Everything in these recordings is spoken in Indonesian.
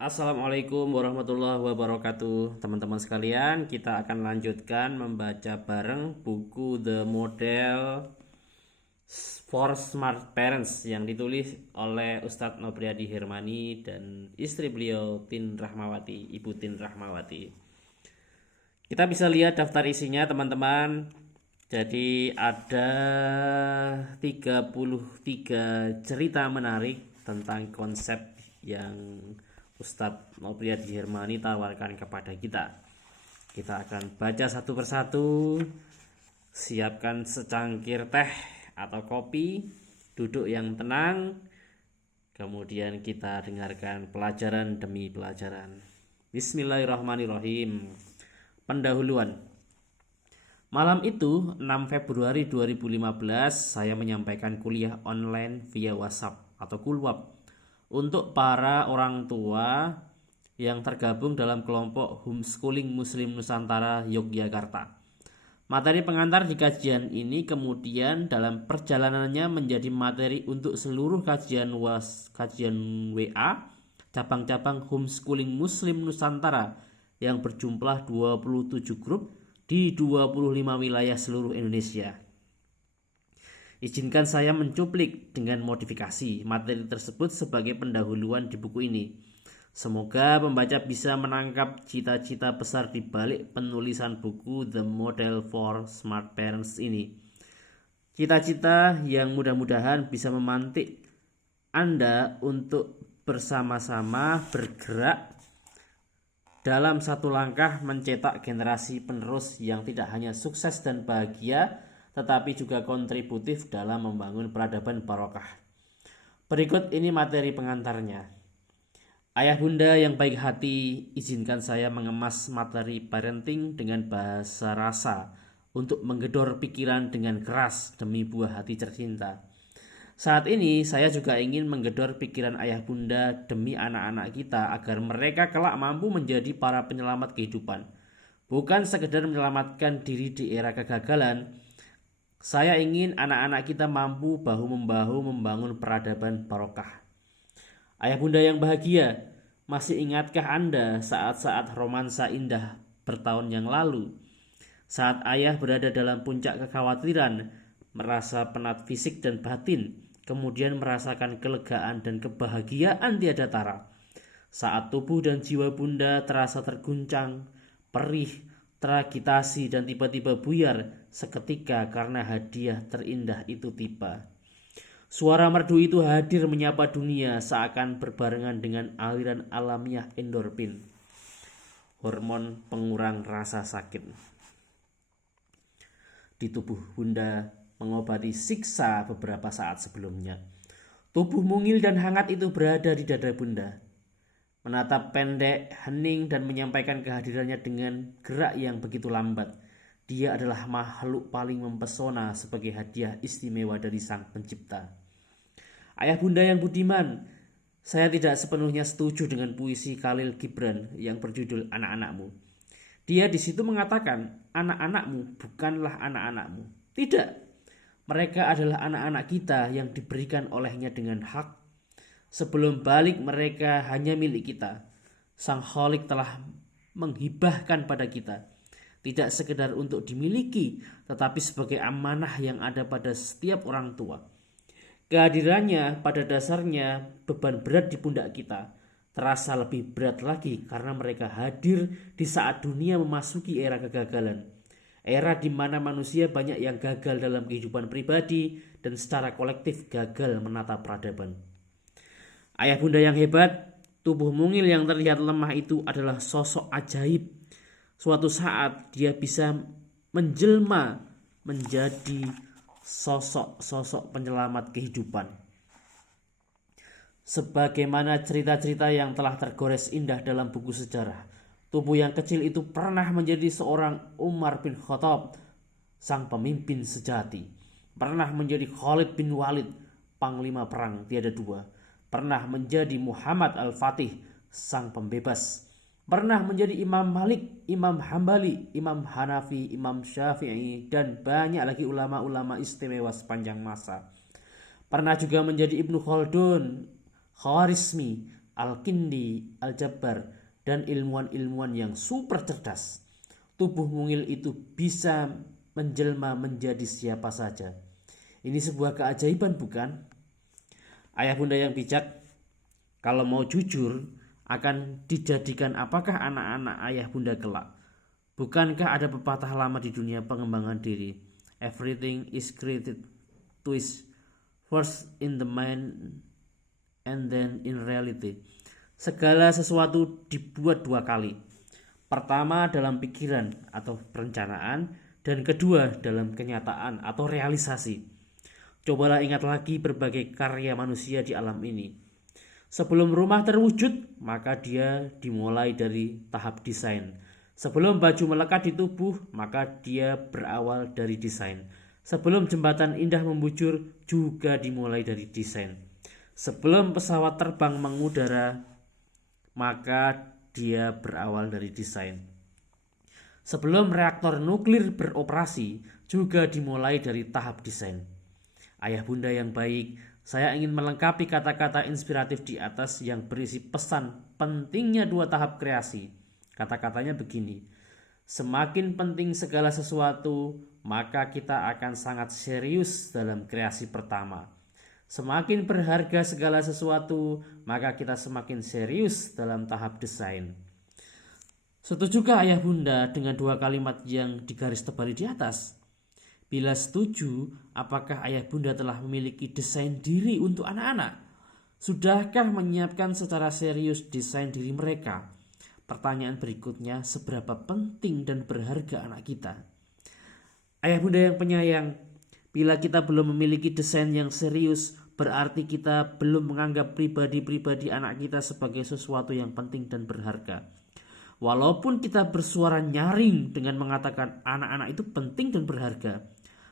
Assalamualaikum warahmatullahi wabarakatuh. Teman-teman sekalian, kita akan lanjutkan membaca bareng buku The Model for Smart Parents yang ditulis oleh Ustadz Nobriadi Hermani dan istri beliau Tin Rahmawati, Ibu Tin Rahmawati. Kita bisa lihat daftar isinya teman-teman. Jadi ada 33 cerita menarik tentang konsep yang Ustadz Nobriadi Hermani tawarkan kepada kita. Kita akan baca satu persatu. Siapkan secangkir teh atau kopi, duduk yang tenang. Kemudian kita dengarkan pelajaran demi pelajaran. Bismillahirrahmanirrahim. Pendahuluan. Malam itu, 6 Februari 2015, saya menyampaikan kuliah online via WhatsApp atau Kulwap untuk para orang tua yang tergabung dalam kelompok Homeschooling Muslim Nusantara Yogyakarta. Materi pengantar di kajian ini kemudian dalam perjalanannya menjadi materi untuk seluruh kajian WA cabang-cabang Homeschooling Muslim Nusantara yang berjumlah 27 grup di 25 wilayah seluruh Indonesia. Izinkan saya mencuplik dengan modifikasi materi tersebut sebagai pendahuluan di buku ini. Semoga pembaca bisa menangkap cita-cita besar di balik penulisan buku The Model for Smart Parents ini. Cita-cita yang mudah-mudahan bisa memantik Anda untuk bersama-sama bergerak dalam satu langkah mencetak generasi penerus yang tidak hanya sukses dan bahagia, tetapi juga kontributif dalam membangun peradaban barokah. Berikut ini materi pengantarnya. Ayah bunda yang baik hati, izinkan saya mengemas materi parenting dengan bahasa rasa untuk menggedor pikiran dengan keras demi buah hati tercinta. Saat ini saya juga ingin menggedor pikiran ayah bunda demi anak-anak kita agar mereka kelak mampu menjadi para penyelamat kehidupan. Bukan sekedar menyelamatkan diri di era kegagalan, saya ingin anak-anak kita mampu bahu-membahu membangun peradaban barokah. Ayah bunda yang bahagia, masih ingatkah Anda saat-saat romansa indah bertahun yang lalu? Saat ayah berada dalam puncak kekhawatiran, merasa penat fisik dan batin, kemudian merasakan kelegaan dan kebahagiaan tiada tara. Saat tubuh dan jiwa bunda terasa terguncang, perih, teragitasi dan tiba-tiba buyar seketika karena hadiah terindah itu tiba. Suara merdu itu hadir menyapa dunia seakan berbarengan dengan aliran alamiah endorfin, hormon pengurang rasa sakit. Di tubuh bunda mengobati siksa beberapa saat sebelumnya. Tubuh mungil dan hangat itu berada di dada bunda, menatap pendek, hening dan menyampaikan kehadirannya dengan gerak yang begitu lambat. Dia adalah makhluk paling mempesona sebagai hadiah istimewa dari Sang Pencipta. Ayah bunda yang budiman, saya tidak sepenuhnya setuju dengan puisi Khalil Gibran yang berjudul Anak-anakmu. Dia di situ mengatakan, anak-anakmu bukanlah anak-anakmu. Tidak, mereka adalah anak-anak kita yang diberikan olehnya dengan hak. Sebelum balik mereka hanya milik kita. Sang Khalik telah menghibahkan pada kita. Tidak sekedar untuk dimiliki, tetapi sebagai amanah yang ada pada setiap orang tua. Kehadirannya pada dasarnya beban berat di pundak kita. Terasa lebih berat lagi karena mereka hadir di saat dunia memasuki era kegagalan. Era di mana manusia banyak yang gagal dalam kehidupan pribadi dan secara kolektif gagal menata peradaban. Ayah bunda yang hebat, tubuh mungil yang terlihat lemah itu adalah sosok ajaib. Suatu saat dia bisa menjelma menjadi sosok-sosok penyelamat kehidupan. Sebagaimana cerita-cerita yang telah tergores indah dalam buku sejarah, tubuh yang kecil itu pernah menjadi seorang Umar bin Khattab, sang pemimpin sejati. Pernah menjadi Khalid bin Walid, panglima perang tiada dua. Pernah menjadi Muhammad Al-Fatih, sang pembebas. Pernah menjadi Imam Malik, Imam Hambali, Imam Hanafi, Imam Syafi'i, dan banyak lagi ulama-ulama istimewa sepanjang masa. Pernah juga menjadi Ibnu Khaldun, Khawarizmi, Al-Kindi, Al-Jabbar, dan ilmuwan-ilmuwan yang super cerdas. Tubuh mungil itu bisa menjelma menjadi siapa saja. Ini sebuah keajaiban, bukan? Ayah bunda yang bijak, kalau mau jujur, akan dijadikan apakah anak-anak ayah bunda kelak? Bukankah ada pepatah lama di dunia pengembangan diri? Everything is created twice, first in the mind and then in reality. Segala sesuatu dibuat dua kali. Pertama dalam pikiran atau perencanaan, dan kedua dalam kenyataan atau realisasi. Cobalah ingat lagi berbagai karya manusia di alam ini. Sebelum rumah terwujud, maka dia dimulai dari tahap desain. Sebelum baju melekat di tubuh, maka dia berawal dari desain. Sebelum jembatan indah membujur, juga dimulai dari desain. Sebelum pesawat terbang mengudara, maka dia berawal dari desain. Sebelum reaktor nuklir beroperasi, juga dimulai dari tahap desain. Ayah bunda yang baik, saya ingin melengkapi kata-kata inspiratif di atas yang berisi pesan pentingnya dua tahap kreasi. Kata-katanya begini: semakin penting segala sesuatu, maka kita akan sangat serius dalam kreasi pertama. Semakin berharga segala sesuatu, maka kita semakin serius dalam tahap desain. Setujukah ayah bunda dengan dua kalimat yang digaris tebali di atas? Bila setuju, apakah ayah bunda telah memiliki desain diri untuk anak-anak? Sudahkah menyiapkan secara serius desain diri mereka? Pertanyaan berikutnya, seberapa penting dan berharga anak kita? Ayah bunda yang penyayang, bila kita belum memiliki desain yang serius, berarti kita belum menganggap pribadi-pribadi anak kita sebagai sesuatu yang penting dan berharga. Walaupun kita bersuara nyaring dengan mengatakan anak-anak itu penting dan berharga,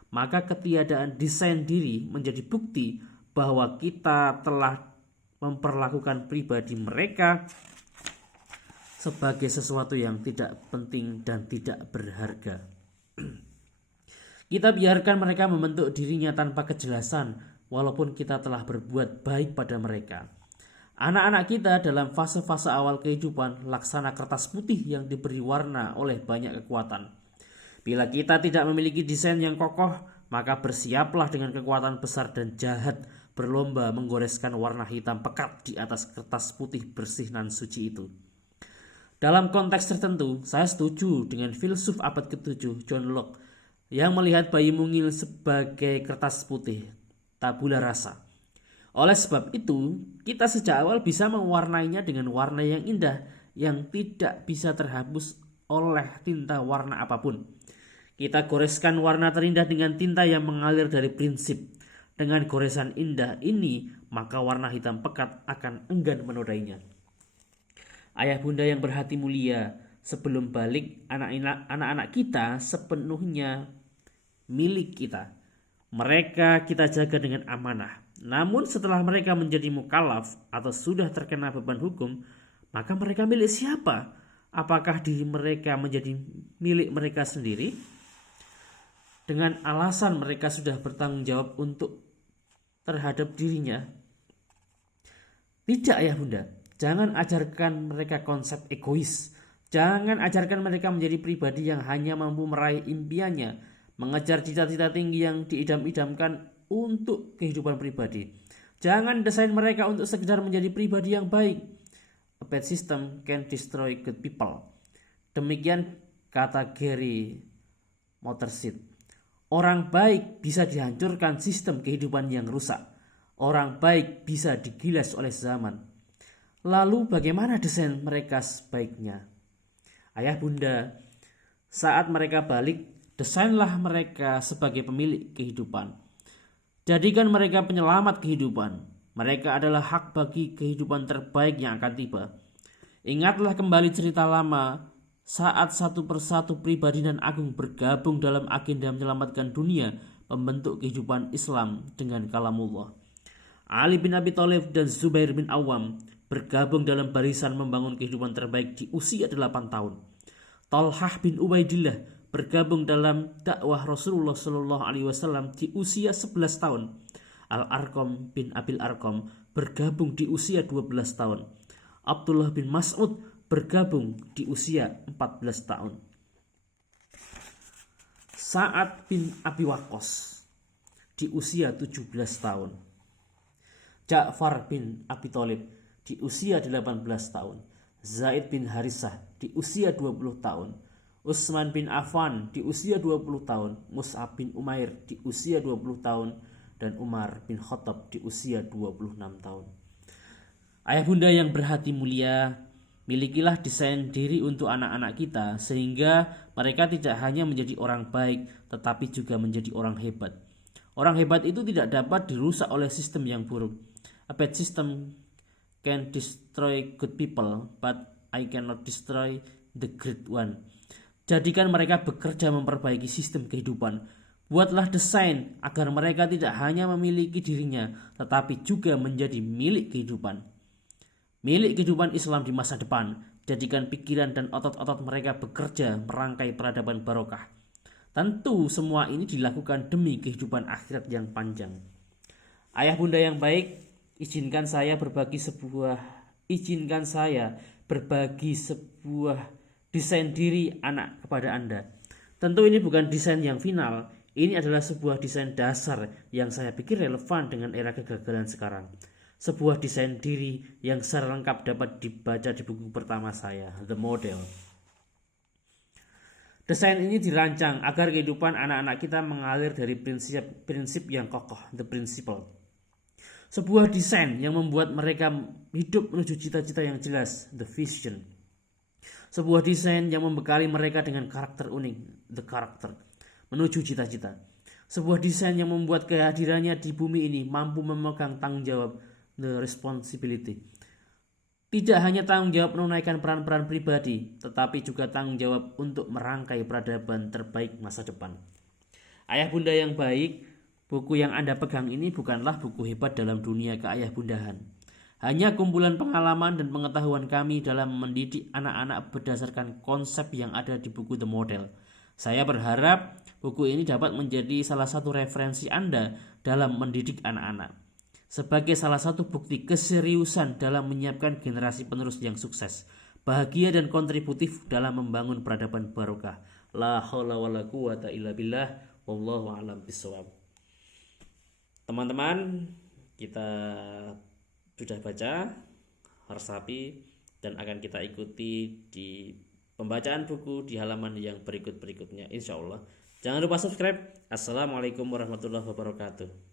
maka ketiadaan desain diri menjadi bukti bahwa kita telah memperlakukan pribadi mereka sebagai sesuatu yang tidak penting dan tidak berharga. Kita biarkan mereka membentuk dirinya tanpa kejelasan, walaupun kita telah berbuat baik pada mereka. Anak-anak kita dalam fase-fase awal kehidupan laksana kertas putih yang diberi warna oleh banyak kekuatan. Bila kita tidak memiliki desain yang kokoh, maka bersiaplah dengan kekuatan besar dan jahat berlomba menggoreskan warna hitam pekat di atas kertas putih bersih nan suci itu. Dalam konteks tertentu, saya setuju dengan filsuf abad ke-7 John Locke yang melihat bayi mungil sebagai kertas putih, tabula rasa. Oleh sebab itu, kita sejak awal bisa mewarnainya dengan warna yang indah yang tidak bisa terhapus oleh tinta warna apapun. Kita goreskan warna terindah dengan tinta yang mengalir dari prinsip. Dengan goresan indah ini, maka warna hitam pekat akan enggan menodainya. Ayah bunda yang berhati mulia, sebelum balik anak-anak kita sepenuhnya milik kita. Mereka kita jaga dengan amanah. Namun setelah mereka menjadi mukallaf atau sudah terkena beban hukum, maka mereka milik siapa? Apakah diri mereka menjadi milik mereka sendiri? Dengan alasan mereka sudah bertanggung jawab untuk terhadap dirinya? Tidak ayah bunda, jangan ajarkan mereka konsep egois. Jangan ajarkan mereka menjadi pribadi yang hanya mampu meraih impiannya, mengejar cita-cita tinggi yang diidam-idamkan untuk kehidupan pribadi. Jangan desain mereka untuk sekedar menjadi pribadi yang baik. A bad system can destroy good people. Demikian kata Gary Motorseed. Orang baik bisa dihancurkan sistem kehidupan yang rusak. Orang baik bisa digilas oleh zaman. Lalu bagaimana desain mereka sebaiknya? Ayah bunda, saat mereka balik, desainlah mereka sebagai pemilik kehidupan. Jadikan mereka penyelamat kehidupan. Mereka adalah hak bagi kehidupan terbaik yang akan tiba. Ingatlah kembali cerita lama, saat satu persatu pribadi dan agung bergabung dalam agenda menyelamatkan dunia, membentuk kehidupan Islam dengan kalamullah. Ali bin Abi Thalib dan Zubair bin Awam bergabung dalam barisan membangun kehidupan terbaik di usia 8 tahun. Talhah bin Ubaidillah bergabung dalam dakwah Rasulullah SAW di usia 11 tahun. Al-Arqam bin Abil Arqam bergabung di usia 12 tahun. Abdullah bin Mas'ud bergabung di usia 14 tahun. Sa'ad bin Abi Waqqas di usia 17 tahun. Ja'far bin Abi Thalib di usia 18 tahun. Zaid bin Harisah di usia 20 tahun. Utsman bin Affan di usia 20 tahun. Mus'ab bin Umair di usia 20 tahun. Dan Umar bin Khattab di usia 26 tahun. Ayah bunda yang berhati mulia, milikilah desain diri untuk anak-anak kita sehingga mereka tidak hanya menjadi orang baik tetapi juga menjadi orang hebat. Orang hebat itu tidak dapat dirusak oleh sistem yang buruk. A bad system can destroy good people, but I cannot destroy the great one. Jadikan mereka bekerja memperbaiki sistem kehidupan. Buatlah desain agar mereka tidak hanya memiliki dirinya tetapi juga menjadi milik kehidupan. Milik kehidupan Islam di masa depan. Jadikan pikiran dan otot-otot mereka bekerja merangkai peradaban barokah. Tentu semua ini dilakukan demi kehidupan akhirat yang panjang. Ayah bunda yang baik, izinkan saya berbagi sebuah desain diri anak kepada Anda. Tentu ini bukan desain yang final. Ini adalah sebuah desain dasar yang saya pikir relevan dengan era kegagalan sekarang. Sebuah desain diri yang secara lengkap dapat dibaca di buku pertama saya, The Model. Desain ini dirancang agar kehidupan anak-anak kita mengalir dari prinsip yang kokoh, The Principle. Sebuah desain yang membuat mereka hidup menuju cita-cita yang jelas, The Vision. Sebuah desain yang membekali mereka dengan karakter unik, The Character, menuju cita-cita. Sebuah desain yang membuat kehadirannya di bumi ini mampu memegang tanggung jawab, The Responsibility. Tidak hanya tanggung jawab menunaikan peran-peran pribadi, tetapi juga tanggung jawab untuk merangkai peradaban terbaik masa depan. Ayah bunda yang baik, buku yang Anda pegang ini bukanlah buku hebat dalam dunia keayahbundahan. Hanya kumpulan pengalaman dan pengetahuan kami dalam mendidik anak-anak berdasarkan konsep yang ada di buku The Model. Saya berharap buku ini dapat menjadi salah satu referensi Anda dalam mendidik anak-anak. Sebagai salah satu bukti keseriusan dalam menyiapkan generasi penerus yang sukses, bahagia dan kontributif dalam membangun peradaban barokah. La haula wala quwata illa billah, wallahu a'lam bishawab. Teman-teman, kita sudah baca resapi dan akan kita ikuti di pembacaan buku di halaman yang berikut-berikutnya, insya Allah. Jangan lupa subscribe. Assalamualaikum warahmatullahi wabarakatuh.